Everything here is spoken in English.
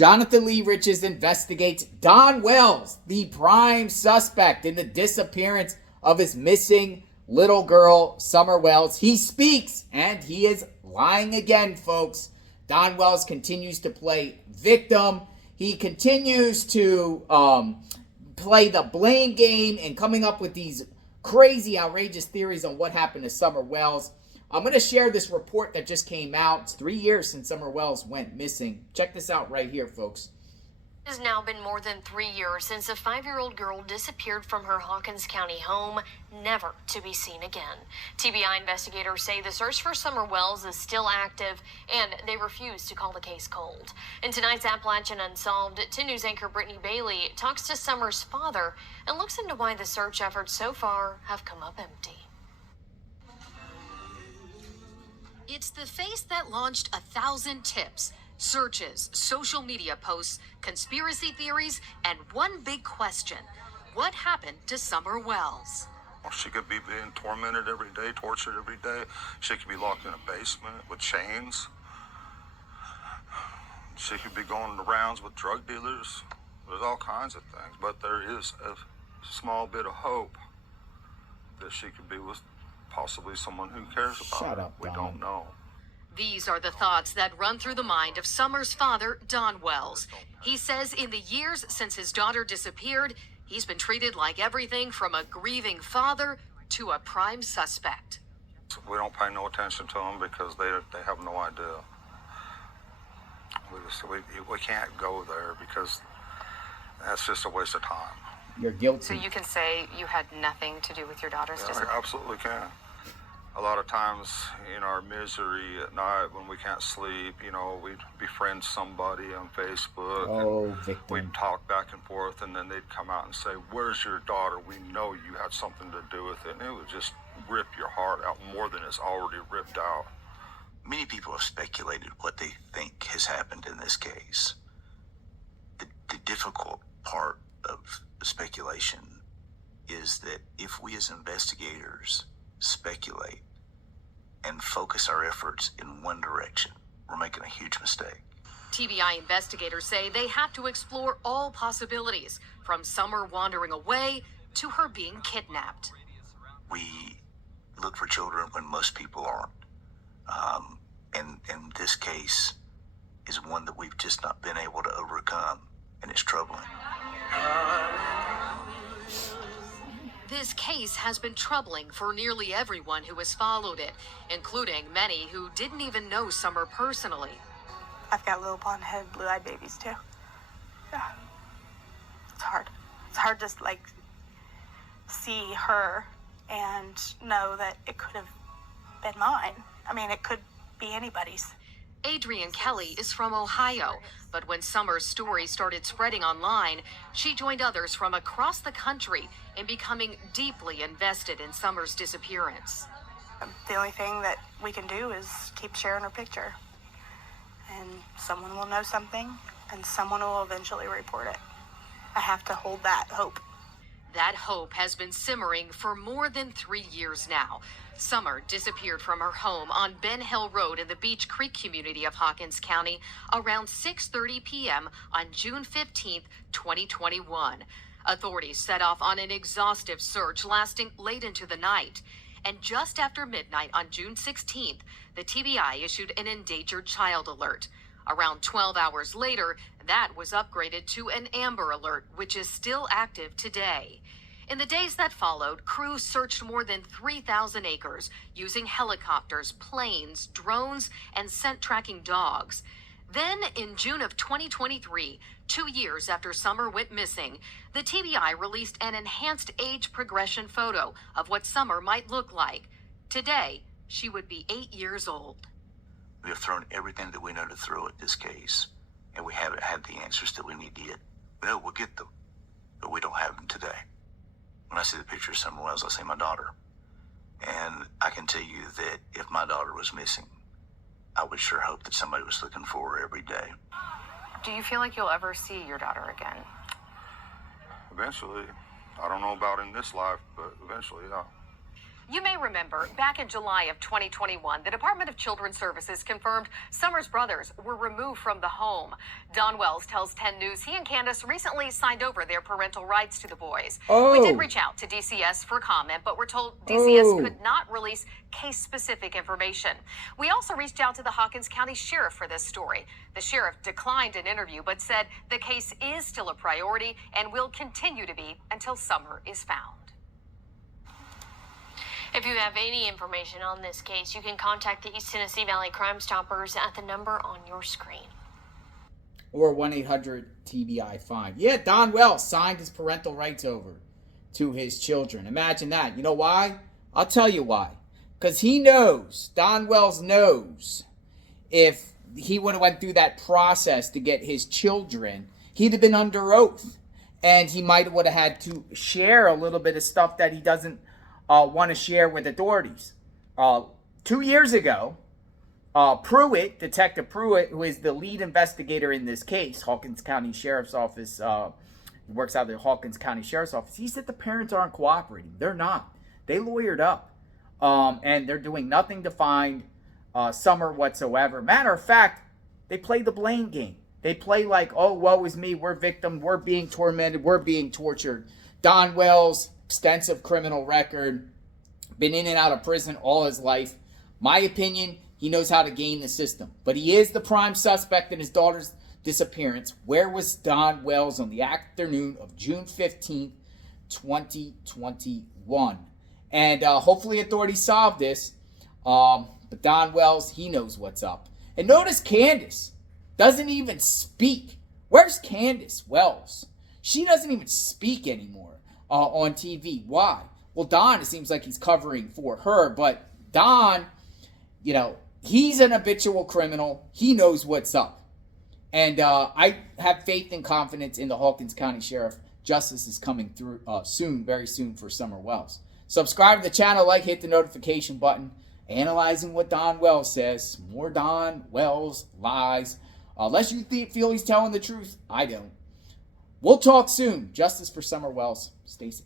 Jonathan Lee Riches investigates Don Wells, the prime suspect in the disappearance of his missing little girl, Summer Wells. He speaks, and he is lying again, folks. Don Wells continues to play victim. He continues to play the blame game and coming up with these crazy, outrageous theories on what happened to Summer Wells. I'm going to share this report that just came out. It's 3 years since Summer Wells went missing. Check this out right here, folks. It has now been more than 3 years since a 5-year-old girl disappeared from her Hawkins County home, never to be seen again. TBI investigators say the search for Summer Wells is still active, and they refuse to call the case cold. In tonight's Appalachian Unsolved, 10 News anchor Brittany Bailey talks to Summer's father and looks into why the search efforts so far have come up empty. It's the face that launched 1,000 tips, searches, social media posts, conspiracy theories, and one big question. What happened to Summer Wells? She could be being tormented every day, tortured every day. She could be locked in a basement with chains. She could be going the rounds with drug dealers. There's all kinds of things, but there is a small bit of hope that she could be with possibly someone who cares about Shut her. up, We Don. don't know. These are the thoughts that run through the mind of Summer's father, Don Wells. He says in the years since his daughter disappeared, he's been treated like everything from a grieving father to a prime suspect. We don't pay no attention to them because they have no idea. We can't go there because that's just a waste of time. You're guilty. So you can say you had nothing to do with your daughter's Yeah, disappearance? I absolutely can. A lot of times in our misery at night when we can't sleep, we'd befriend somebody on Facebook. Oh, and victim. we'd talk back and forth, and then they'd come out and say, "Where's your daughter? We know you had something to do with it." And it would just rip your heart out more than it's already ripped out. Many people have speculated what they think has happened in this case. The difficult part of the speculation is that if we as investigators speculate and focus our efforts in one direction, we're making a huge mistake. TBI investigators say they have to explore all possibilities, from Summer wandering away to her being kidnapped. We look for children when most people aren't. And this case is one that we've just not been able to overcome, and it's troubling. This case has been troubling for nearly everyone who has followed it, including many who didn't even know Summer personally. I've got little blonde-headed, blue-eyed babies, too. Yeah. It's hard. It's hard to, see her and know that it could have been mine. I mean, it could be anybody's. Adrienne Kelly is from Ohio, but when Summer's story started spreading online, she joined others from across the country in becoming deeply invested in Summer's disappearance. The only thing that we can do is keep sharing her picture. And someone will know something, and someone will eventually report it. I have to hold that hope. That hope has been simmering for more than 3 years now. Summer disappeared from her home on Ben Hill Road in the Beech Creek community of Hawkins County around 6:30 p.m. on June 15, 2021. Authorities set off on an exhaustive search lasting late into the night. And just after midnight on June 16th, the TBI issued an endangered child alert. Around 12 hours later, that was upgraded to an Amber Alert, which is still active today. In the days that followed, crews searched more than 3,000 acres using helicopters, planes, drones, and scent tracking dogs. Then, in June of 2023, 2 years after Summer went missing, the TBI released an enhanced age progression photo of what Summer might look like. Today, she would be 8 years old. We have thrown everything that we know to throw at this case, and we haven't had the answers that we need yet. We know we'll get them, but we don't have them today. When I see the picture of Summer Wells, I see my daughter. And I can tell you that if my daughter was missing, I would sure hope that somebody was looking for her every day. Do you feel like you'll ever see your daughter again? Eventually. I don't know about in this life, but eventually, yeah. You may remember back in July of 2021, the Department of Children's Services confirmed Summer's brothers were removed from the home. Don Wells tells 10 News he and Candace recently signed over their parental rights to the boys. We did reach out to DCS for comment, but we're told DCS could not release case-specific information. We also reached out to the Hawkins County Sheriff for this story. The sheriff declined an interview, but said the case is still a priority and will continue to be until Summer is found. If you have any information on this case, you can contact the East Tennessee Valley Crime Stoppers at the number on your screen. Or 1-800-TBI-5. Yeah, Don Wells signed his parental rights over to his children. Imagine that. You know why? I'll tell you why. Because he knows, Don Wells knows, if he would have went through that process to get his children, he'd have been under oath. And he might would have had to share a little bit of stuff that he doesn't want to share with authorities. 2 years ago, Pruitt, Detective Pruitt, who is the lead investigator in this case, Hawkins County Sheriff's Office, he works out of the Hawkins County Sheriff's Office, he said the parents aren't cooperating. They're not. They lawyered up. And they're doing nothing to find Summer whatsoever. Matter of fact, they play the blame game. They play like, oh, woe is me, we're victims, we're being tormented, we're being tortured. Don Wells, extensive criminal record, been in and out of prison all his life. My opinion, he knows how to game the system. But he is the prime suspect in his daughter's disappearance. Where was Don Wells on the afternoon of June 15th, 2021? And hopefully authorities solve this. But Don Wells, he knows what's up. And notice Candace doesn't even speak. Where's Candace Wells? She doesn't even speak anymore on TV. Why? Well, Don, it seems like he's covering for her. But Don, you know, he's an habitual criminal. He knows what's up. And I have faith and confidence in the Hawkins County Sheriff. Justice is coming through soon, very soon for Summer Wells. Subscribe to the channel, like, hit the notification button. Analyzing what Don Wells says. More Don Wells lies. Unless you feel he's telling the truth, I don't. We'll talk soon. Justice for Summer Wells. Stay safe.